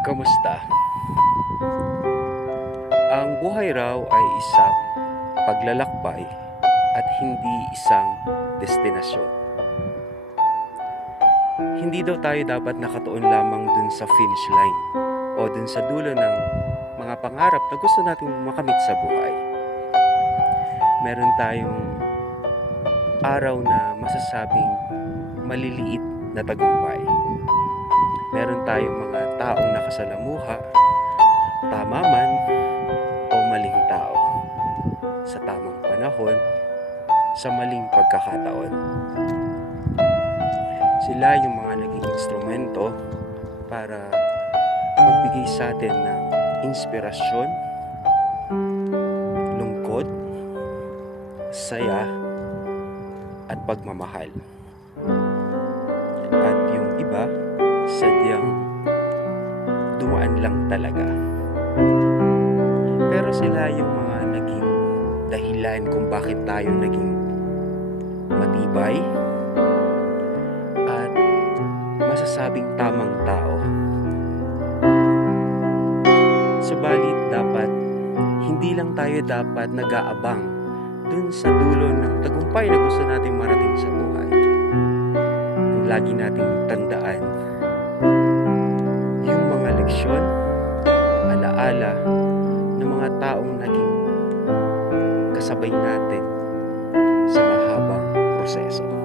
Kamusta? Ang buhay raw ay isang paglalakbay at hindi isang destinasyon. Hindi daw tayo dapat nakatuon lamang dun sa finish line o dun sa dulo ng mga pangarap na gusto nating makamit sa buhay. Meron tayong araw na masasabing maliliit na tagumpay. Meron tayong mga taong nakasalamuha, tama man o maling tao, sa tamang panahon, sa maling pagkakataon. Sila yung mga naging instrumento para magbigay sa atin ng inspirasyon, lungkot, saya, at pagmamahal. At yung iba, sadyang dumaan lang talaga. Pero sila yung mga naging dahilan kung bakit tayo naging matibay at masasabing tamang tao. Subalit hindi lang tayo dapat nag-aabang dun sa dulo ng tagumpay na gusto nating marating sa buhay. Ang lagi nating tandaan yung mga leksyon, alaala ng mga taong naging kasabay natin sa mahabang proseso.